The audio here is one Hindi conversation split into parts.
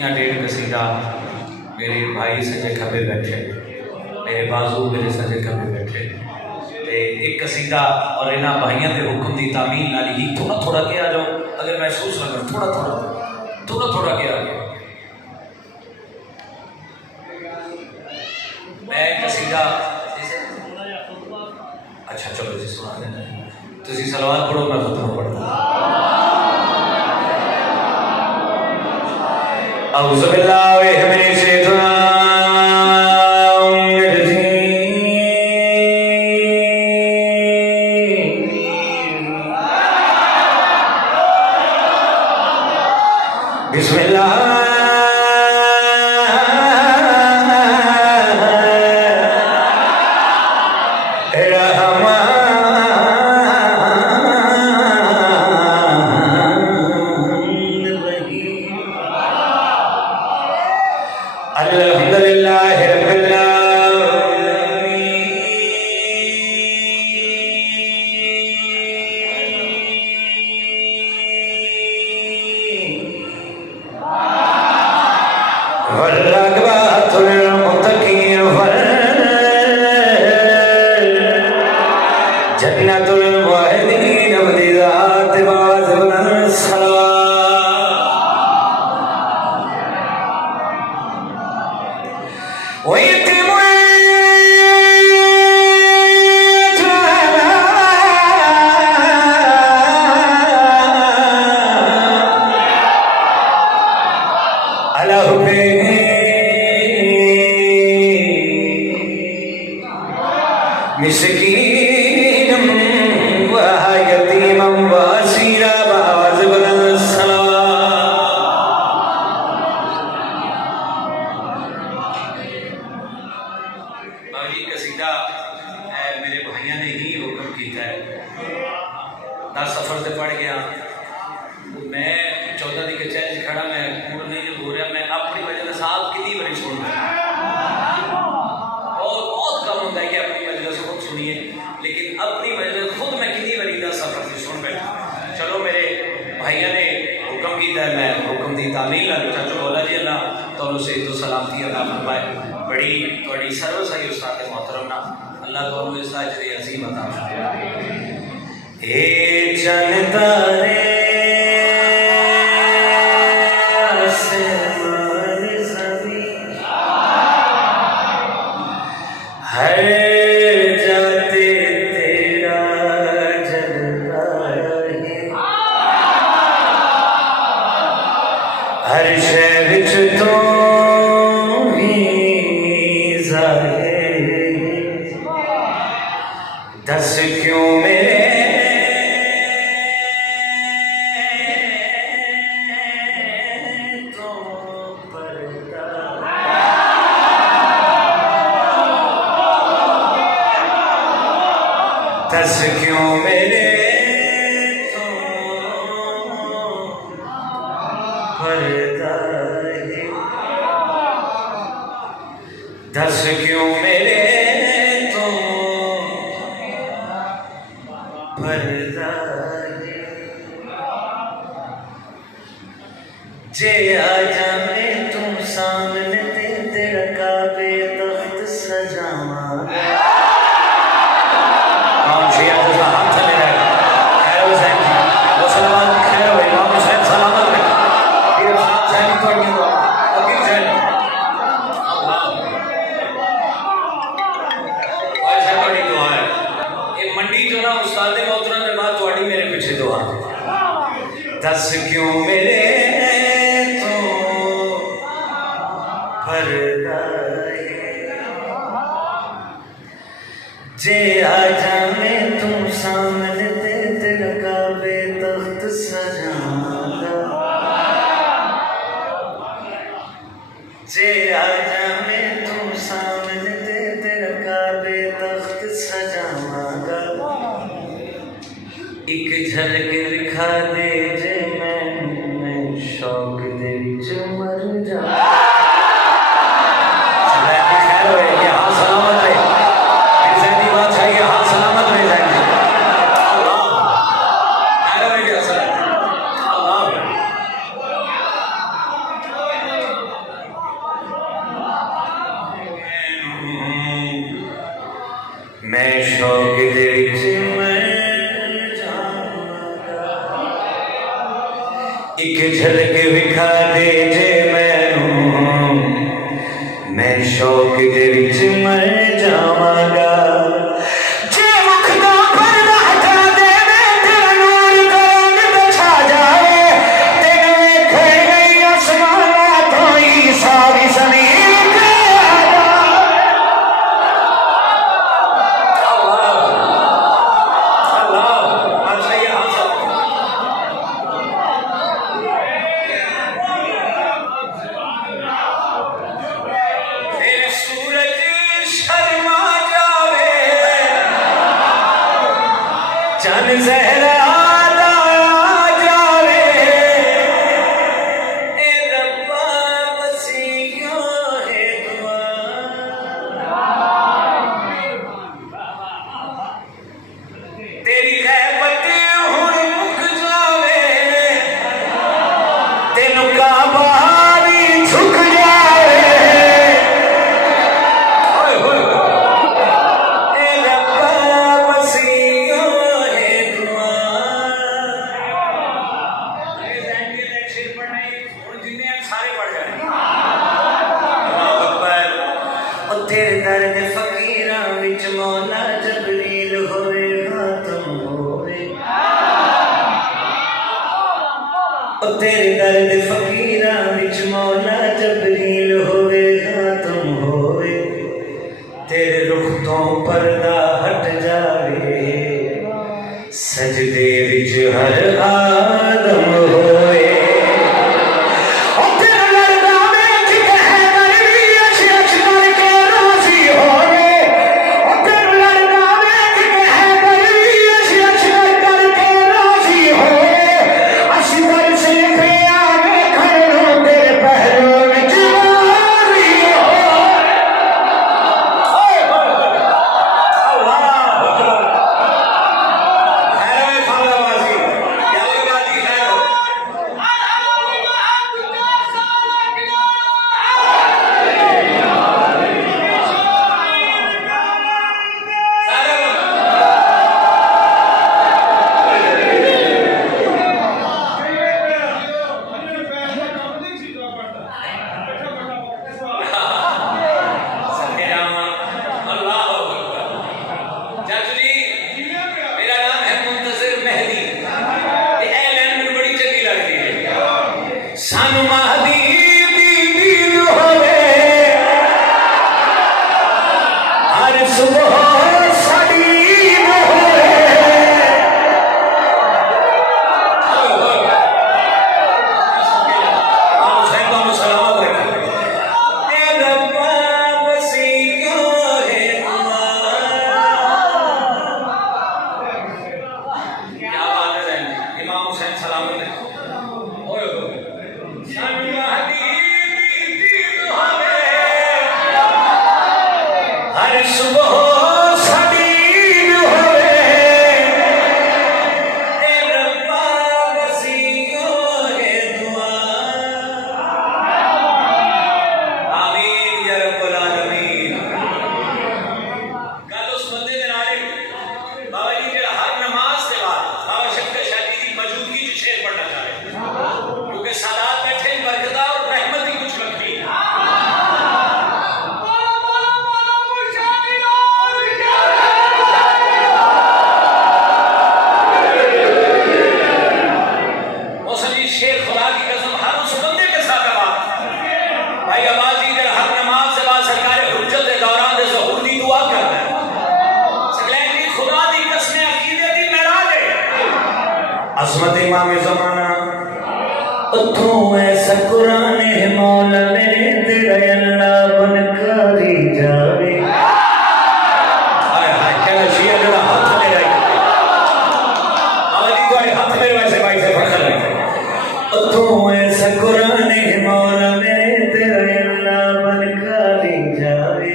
डेढ़ कसीदा मेरे भाई सजे खबे बैठे, मेरे बाजू मेरे सजे खबे बैठे, ते एक कसीदा और इन्होंने भाइयों के हुक्म की तामील नाल ही थोड़ा थोड़ा के आ जाओ, अगर महसूस लगे थोड़ा थोड़ा के आ जाओ। मैं कसीदा अच्छा चलो जी सुना देना, तुम सलवार पढ़ो मैं खुतबा पढ़ता। औज़ु बिल्लाहि मिनश शैतानिर रजीम। बिस्मिल्लाह सफर से पढ़ गया मैं 14 दी कचहरी खड़ा मैं नहीं जो हो रहा मैं अपनी वजह साहब कितनी बड़ी सुन और बहुत कम होता है कि अपनी वजह से खुद सुनिए, लेकिन अपनी वजह खुद मैं कितनी बड़ी दा सफर से सुन बैठा। चलो मेरे भाइयों ने हुक्म किया है, मैं हुक्म की तामील चाचो बोला जी अल्लाह तो से तो सलामती अदा फरमाए। बड़ी थोड़ी सर्विस आई उस्ताद मोहतरम ना, अल्लाह तो इसका अजर अजीम अता फरमाए। हे चन तारे आसमान ज़मीन हर जाते तेरा जलवा है, हर शहर च तो ही ज़ाहिर, दस क्यों मेरे दस क्यों मेरे तो पर्दा है, दस क्यों मेरे तो पर्दा है। जे आ जाने तुम सामने तेरा काबे तख्त सजावा दस क्यों मेरे तो पर्दा है, जे आ जाने तुम सामने तेरा काबे तख्त सजाऊंगा, जे आ जाने तुम सामने तेरा काबे तख्त सजाऊंगा। एक झलक दिखा दे जे मैं शौक दे विच मर जा। खैर हो यहाँ सलामत रहे, जैदी बात है यहाँ सलामत रह जाएंगे। एक झलक विखा दे जे मैनू, मैं शौक दे विच मर जावांगा। चन ज़हरा लाया जावे, ए रब्बा वसीया है दुआ। तेरी गैबत हुण मुक जावे, तेनू काबा भी झुक जावे। ए रब्बा वसीया तेरे दर्द फकीरां विच मौला जबरील होवे खातम होवे। तेरे दर्द फकीरां विच मौला जबरील होवे खातम होवे। तेरे रुख तो पर्दा हट जावे, सजदे विच हर आदम होवे। सानू महदी दी दीद होवे, हर सुबह साडी ईद होवे। सलामत रखे। ए रब्बा वसीया है दुआ। क्या बात है, इमाम हुसैन सलामत है। हर सुबह साडी ईद होवे, ए रब्बा वसीया है दुआ। आमीन या रब्बल आलमीन। कल उस बंदे दे नाले बाबा जी जेड़ा हर नमाज के बाद बाबा शंकर शादी की मौजूदगी च शेर पढ़ना चाहे, क्योंकि सादात बैठे बरकत और रहमत ही कुछ रखी। शेर खुदा की कसम हर उस बंदे के साथ बात भाई आवाजी जरा हर नमाज से बाद सरकार हुज्जत के दौरान दे ज़हूर दी दुआ करता है। सकलैन की खुदा दी कसम अकीदे दी मेराज है। अज़मत इमाम ज़माना उठो ऐसा कुरान है मौला मेरे तेरा अल्लाह बनकारी जावे। हाय हाय क्या शिया जरा हाथ में रख आवाजी को हाथ में वैसे भाई से पकड़ ले। तू ऐसा कुरान है मौला मेरे तेरा अल्लाह बनकारी जावे।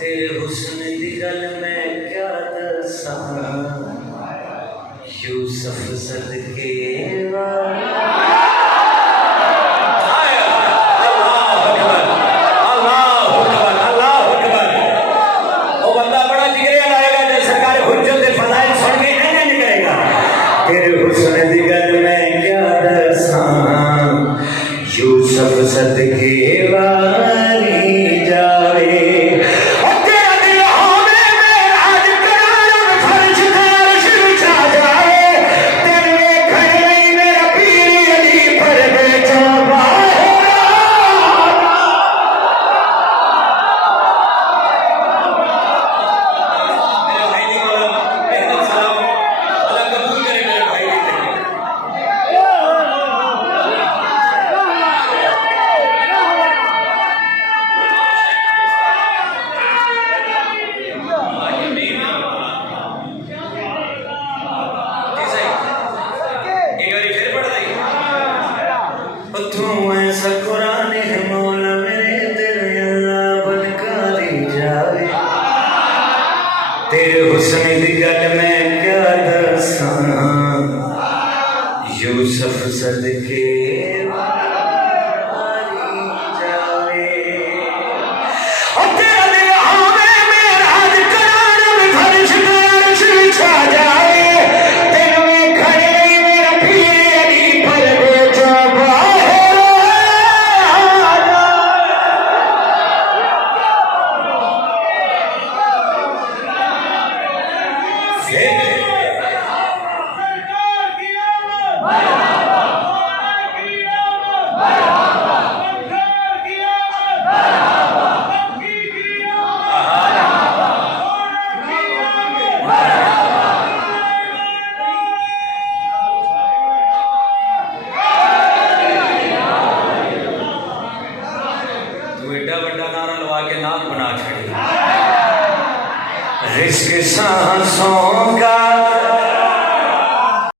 तेरे हुस्न दी गल मैं क्या दसां, यूसुफ सदके वाला सदके जावे और तेरा दिल आवे मेरा करार में घर छा जाए तेन में खड़े मेरा पीर अली पर बेचा बाहर रिस्क सांसों का